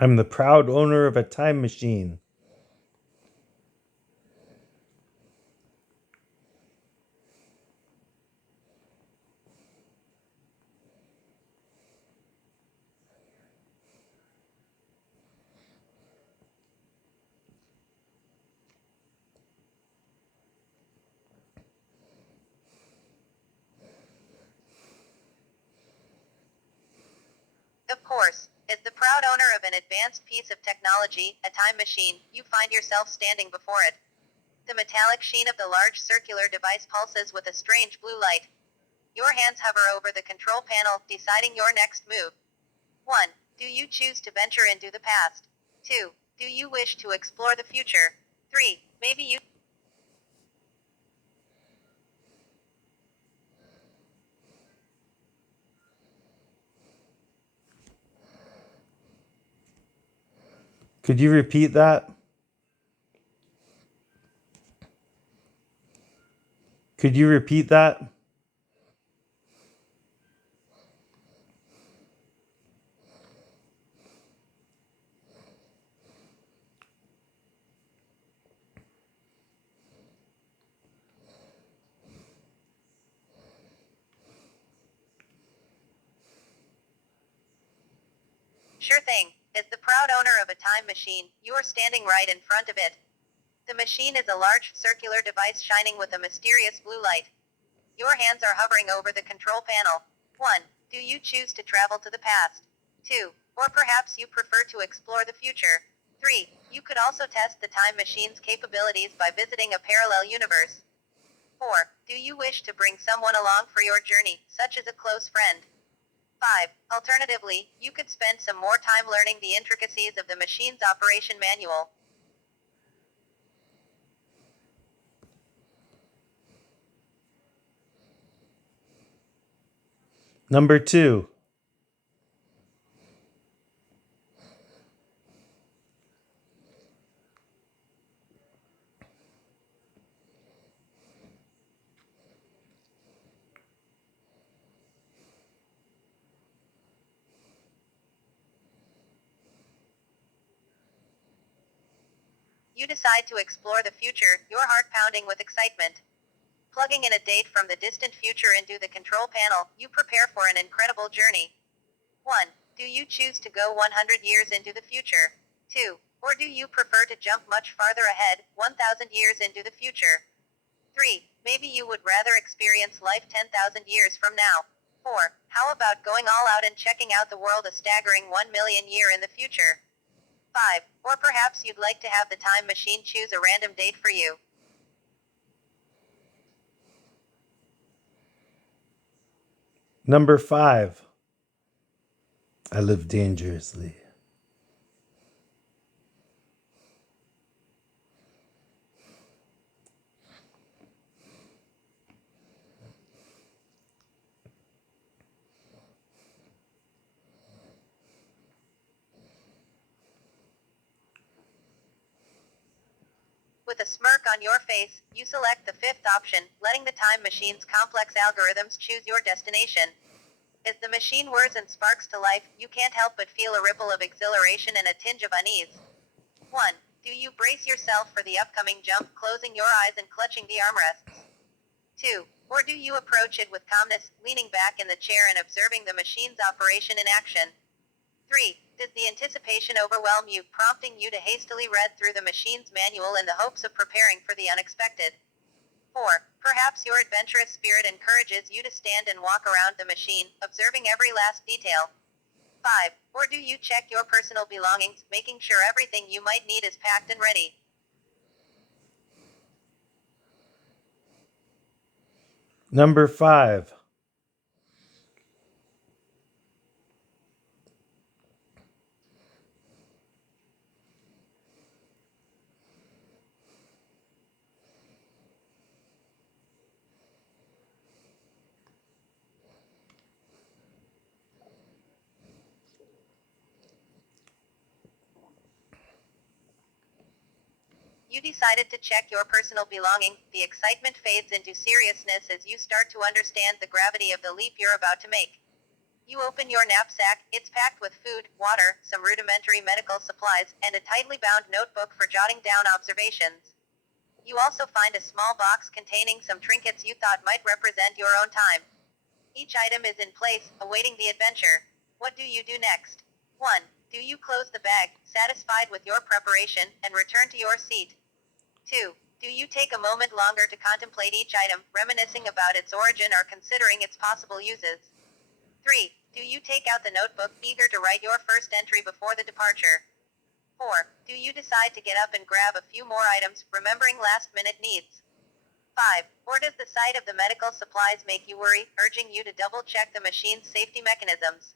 I'm the proud owner of a time machine. Of course, as the proud owner of an advanced piece of technology, a time machine, you find yourself standing before it. The metallic sheen of the large circular device pulses with a strange blue light. Your hands hover over the control panel, deciding your next move. 1. Do you choose to venture into the past? 2. Do you wish to explore the future? 3. Maybe you Could you repeat that? Could you repeat that? Sure thing. As the proud owner of a time machine, you are standing right in front of it. The machine is a large, circular device shining with a mysterious blue light. Your hands are hovering over the control panel. 1. Do you choose to travel to the past? 2. Or perhaps you prefer to explore the future? 3. You could also test the time machine's capabilities by visiting a parallel universe. 4. Do you wish to bring someone along for your journey, such as a close friend? 5. Alternatively, you could spend some more time learning the intricacies of the machine's operation manual. Number 2. You decide to explore the future, your heart pounding with excitement. Plugging in a date from the distant future into the control panel, you prepare for an incredible journey. 1. Do you choose to go 100 years into the future? 2. Or do you prefer to jump much farther ahead, 1,000 years into the future? 3. Maybe you would rather experience life 10,000 years from now. 4. How about going all out and checking out the world a staggering 1 million year in the future? 5. Or perhaps you'd like to have the time machine choose a random date for you. Number 5. I live dangerously. With a smirk on your face, you select the fifth option, letting the time machine's complex algorithms choose your destination. As the machine whirs and sparks to life, you can't help but feel a ripple of exhilaration and a tinge of unease. 1. Do you brace yourself for the upcoming jump, closing your eyes and clutching the armrests? 2. Or do you approach it with calmness, leaning back in the chair and observing the machine's operation in action? 3. Does the anticipation overwhelm you, prompting you to hastily read through the machine's manual in the hopes of preparing for the unexpected? 4. Perhaps your adventurous spirit encourages you to stand and walk around the machine, observing every last detail. 5. Or do you check your personal belongings, making sure everything you might need is packed and ready? Number 5. You decided to check your personal belongings. The excitement fades into seriousness as you start to understand the gravity of the leap you're about to make. You open your knapsack, it's packed with food, water, some rudimentary medical supplies, and a tightly bound notebook for jotting down observations. You also find a small box containing some trinkets you thought might represent your own time. Each item is in place, awaiting the adventure. What do you do next? 1. Do you close the bag, satisfied with your preparation, and return to your seat? 2. Do you take a moment longer to contemplate each item, reminiscing about its origin or considering its possible uses? 3. Do you take out the notebook, eager to write your first entry before the departure? 4. Do you decide to get up and grab a few more items, remembering last-minute needs? 5. Or does the sight of the medical supplies make you worry, urging you to double-check the machine's safety mechanisms?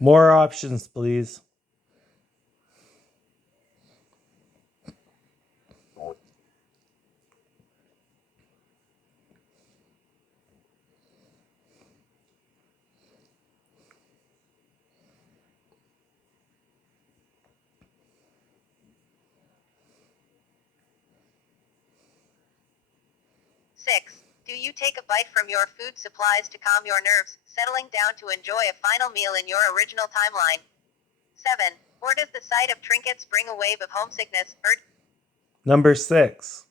More options, please. Six. Do you take a bite from your food supplies to calm your nerves, settling down to enjoy a final meal in your original timeline? 7. Or does the sight of trinkets bring a wave of homesickness, Number 6.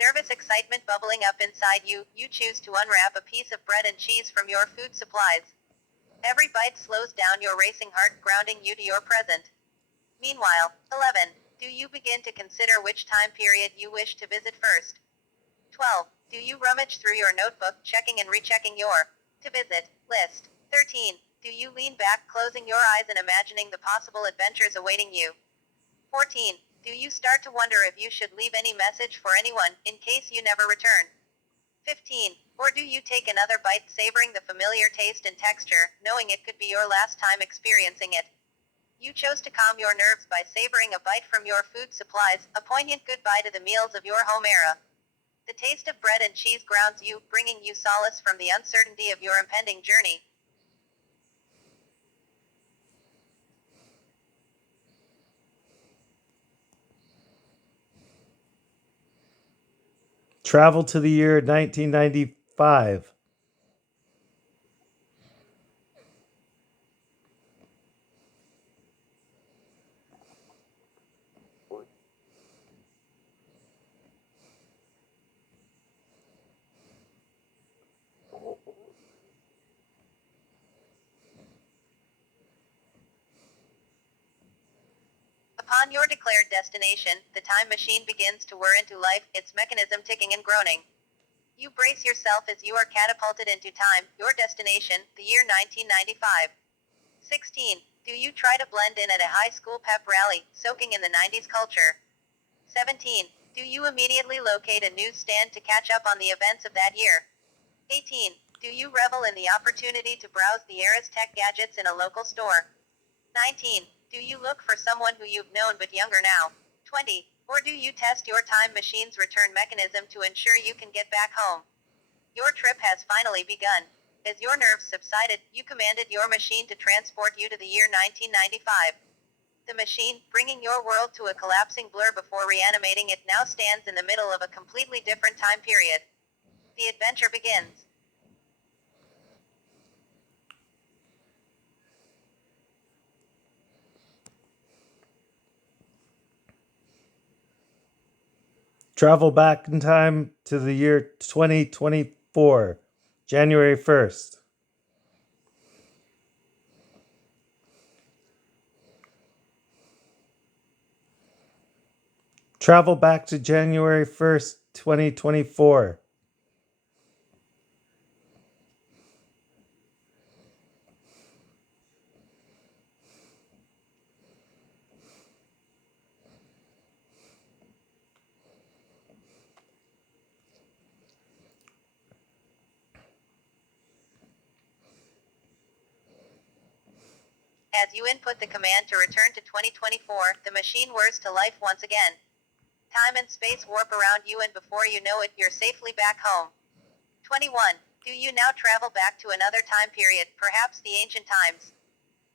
nervous excitement bubbling up inside you? You choose to unwrap a piece of bread and cheese from your food supplies. Every bite slows down your racing heart, grounding you to your present. Meanwhile, 11. Do you begin to consider which time period you wish to visit first? 12. Do you rummage through your notebook, checking and rechecking your to visit list? 13. Do you lean back, closing your eyes and imagining the possible adventures awaiting you? 14. Do you start to wonder if you should leave any message for anyone, in case you never return? 15. Or do you take another bite, savoring the familiar taste and texture, knowing it could be your last time experiencing it? You chose to calm your nerves by savoring a bite from your food supplies, a poignant goodbye to the meals of your home era. The taste of bread and cheese grounds you, bringing you solace from the uncertainty of your impending journey. Travel to the year 1995. Upon your declared destination, the time machine begins to whir into life, its mechanism ticking and groaning. You brace yourself as you are catapulted into time, your destination, the year 1995. 16. Do you try to blend in at a high school pep rally, soaking in the 90s culture? 17. Do you immediately locate a newsstand to catch up on the events of that year? 18. Do you revel in the opportunity to browse the era's tech gadgets in a local store? 19. Do you look for someone who you've known but younger now? 20. Or do you test your time machine's return mechanism to ensure you can get back home? Your trip has finally begun. As your nerves subsided, you commanded your machine to transport you to the year 1995. The machine, bringing your world to a collapsing blur before reanimating it, now stands in the middle of a completely different time period. The adventure begins. Travel back in time to the year 2024, January 1st. Travel back to January 1st, 2024. As you input the command to return to 2024, the machine whirs to life once again. Time and space warp around you, and before you know it, you're safely back home. 21. Do you now travel back to another time period, perhaps the ancient times?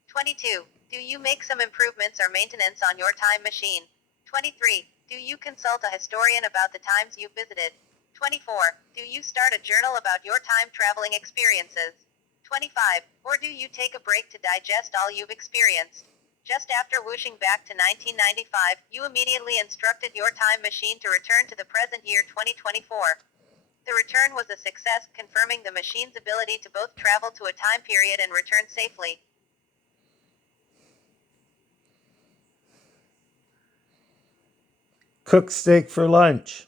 22. Do you make some improvements or maintenance on your time machine? 23. Do you consult a historian about the times you visited? 24. Do you start a journal about your time traveling experiences? 25. Or do you take a break to digest all you've experienced? Just after whooshing back to 1995, you immediately instructed your time machine to return to the present year 2024. The return was a success, confirming the machine's ability to both travel to a time period and return safely. Cook steak for lunch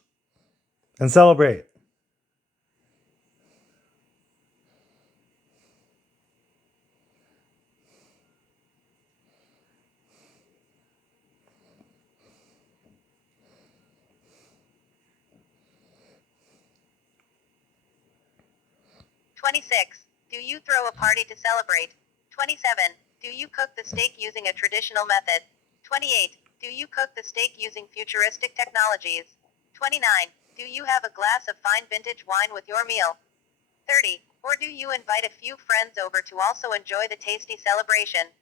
and celebrate. "26. Do you throw a party to celebrate? 27. Do you cook the steak using a traditional method? 28. Do you cook the steak using futuristic technologies? 29. Do you have a glass of fine vintage wine with your meal? 30. Or do you invite a few friends over to also enjoy the tasty celebration?"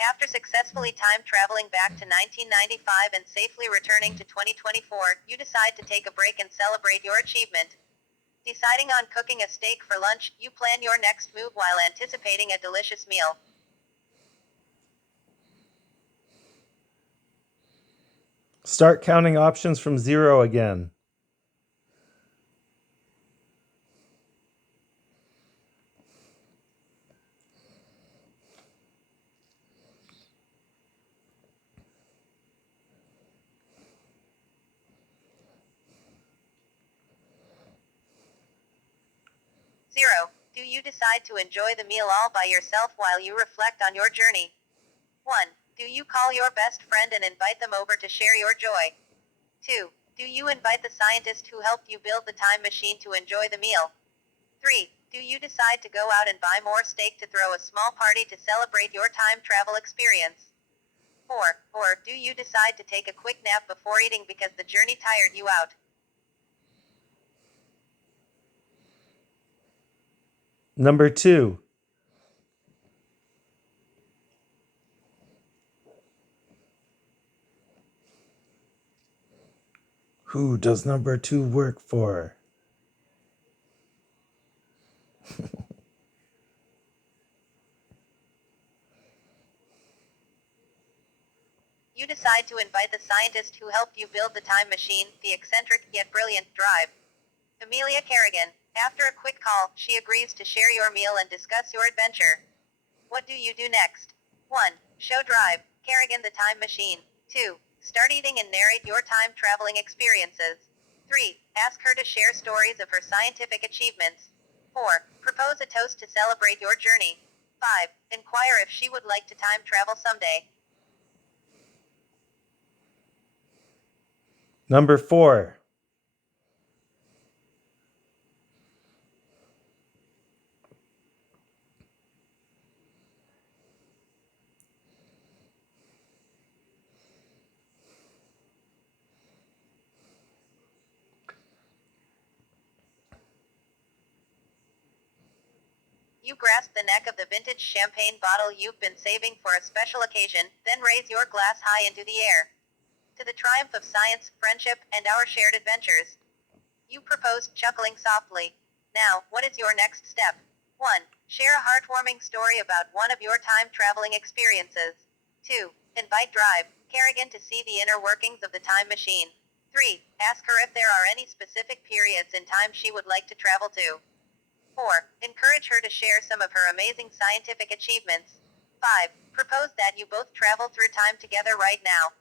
After successfully time traveling back to 1995 and safely returning to 2024, you decide to take a break and celebrate your achievement. Deciding on cooking a steak for lunch, you plan your next move while anticipating a delicious meal. Start counting options from 0 again. Zero. Do you decide to enjoy the meal all by yourself while you reflect on your journey? 1. Do you call your best friend and invite them over to share your joy? 2. Do you invite the scientist who helped you build the time machine to enjoy the meal? 3. Do you decide to go out and buy more steak to throw a small party to celebrate your time travel experience? 4. Or do you decide to take a quick nap before eating because the journey tired you out? Number 2. Who does number 2 work for? You decide to invite the scientist who helped you build the time machine, the eccentric yet brilliant Drive. Amelia Kerrigan. After a quick call, she agrees to share your meal and discuss your adventure. What do you do next? 1. Show Drive. Kerrigan the time machine. 2. Start eating and narrate your time traveling experiences. 3. Ask her to share stories of her scientific achievements. 4. Propose a toast to celebrate your journey. 5. Inquire if she would like to time travel someday. Number 4. You grasp the neck of the vintage champagne bottle you've been saving for a special occasion, then raise your glass high into the air. To the triumph of science, friendship, and our shared adventures. You propose, chuckling softly. Now, what is your next step? 1. Share a heartwarming story about one of your time traveling experiences. 2. Invite Drive Kerrigan to see the inner workings of the time machine. 3. Ask her if there are any specific periods in time she would like to travel to. 4. Encourage her to share some of her amazing scientific achievements. 5. Propose that you both travel through time together right now.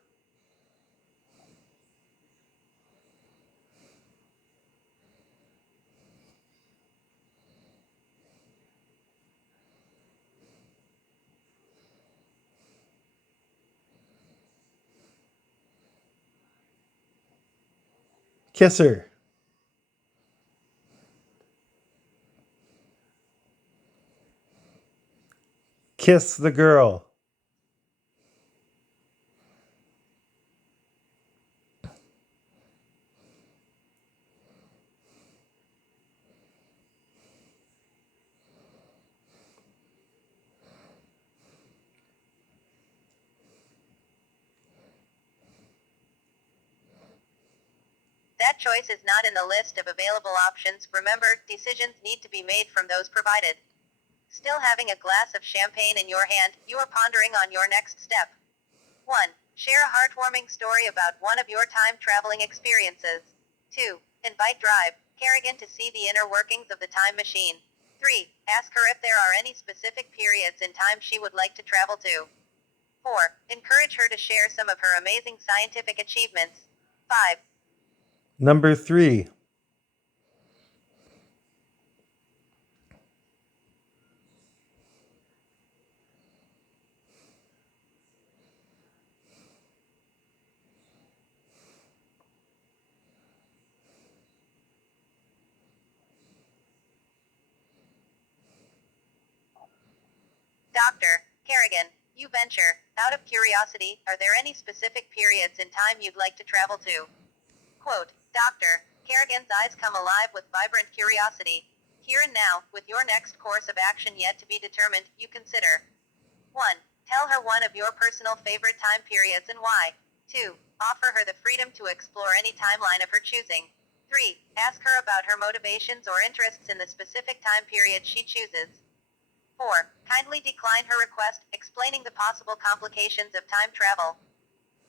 Kiss her. Kiss the girl. That choice is not in the list of available options. Remember, decisions need to be made from those provided. Still having a glass of champagne in your hand, you are pondering on your next step. 1. Share a heartwarming story about one of your time traveling experiences. 2. Invite Drive Kerrigan to see the inner workings of the time machine. 3. Ask her if there are any specific periods in time she would like to travel to. 4. Encourage her to share some of her amazing scientific achievements. 5. Number 3. Dr. Kerrigan, you venture. Out of curiosity, are there any specific periods in time you'd like to travel to? Quote, Dr. Kerrigan's eyes come alive with vibrant curiosity. Here and now, with your next course of action yet to be determined, you consider 1. Tell her one of your personal favorite time periods and why. 2. Offer her the freedom to explore any timeline of her choosing. 3. Ask her about her motivations or interests in the specific time period she chooses. 4. Kindly decline her request, explaining the possible complications of time travel.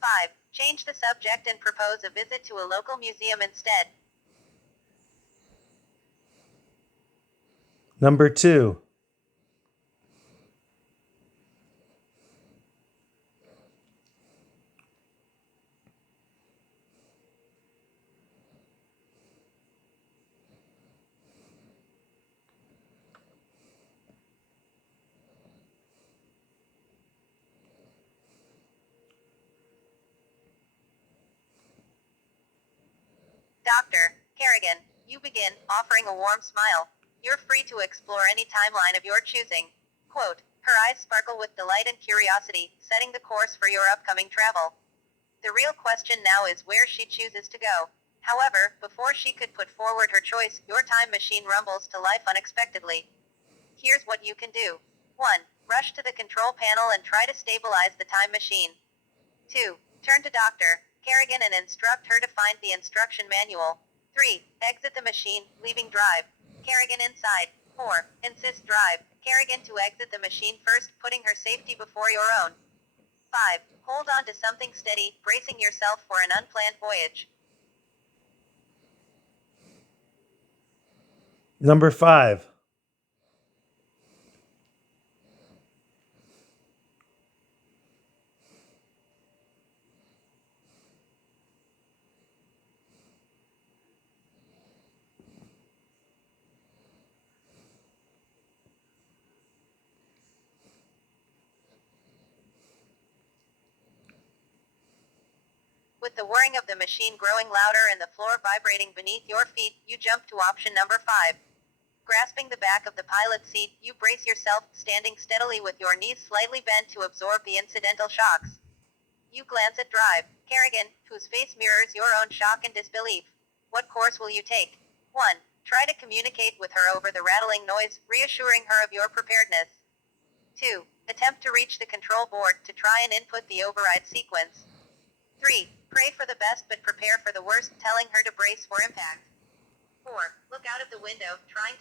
5. Change the subject and propose a visit to a local museum instead. Number 2. Dr. Kerrigan, you begin, offering a warm smile. You're free to explore any timeline of your choosing. Quote, her eyes sparkle with delight and curiosity, setting the course for your upcoming travel. The real question now is where she chooses to go. However, before she could put forward her choice, your time machine rumbles to life unexpectedly. Here's what you can do. 1. Rush to the control panel and try to stabilize the time machine. 2. Turn to Dr. Kerrigan and instruct her to find the instruction manual. 3. Exit the machine, leaving Drive Kerrigan inside. 4. Insist Drive Kerrigan to exit the machine first, putting her safety before your own. 5. Hold on to something steady, bracing yourself for an unplanned voyage. Number 5. With the whirring of the machine growing louder and the floor vibrating beneath your feet, you jump to option number 5. Grasping the back of the pilot's seat, you brace yourself, standing steadily with your knees slightly bent to absorb the incidental shocks. You glance at Drive Kerrigan, whose face mirrors your own shock and disbelief. What course will you take? 1. Try to communicate with her over the rattling noise, reassuring her of your preparedness. 2. Attempt to reach the control board to try and input the override sequence. 3. Pray for the best but prepare for the worst, telling her to brace for impact. 4. Look out of the window, trying to